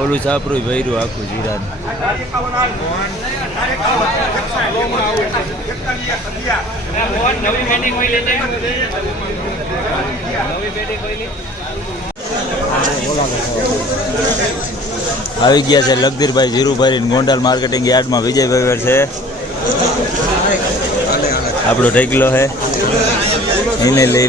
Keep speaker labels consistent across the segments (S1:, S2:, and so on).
S1: ઓલું સાપરું ભર્યું આખું જીરા આવી ગયા છે લગદીરભાઈ જીરુભાઈ ગોંડલ માર્કેટિંગ યાર્ડમાં વિજયભાઈ છે આપણો ઢેકલો છે એને લઈ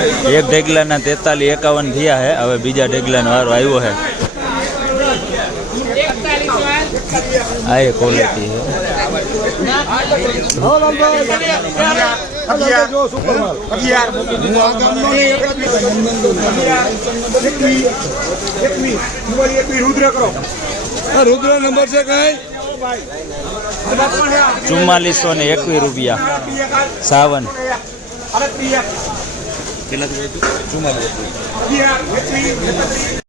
S1: एक ढेगला ना तेताली एकावन दिया है अब बीजा ढेगला ना वारो आयो है आए कौन है
S2: रुद्र नंबर
S1: एक रुपया सावन
S2: અને પીએફ કેટલા ચુમ્માલીસ પીએફ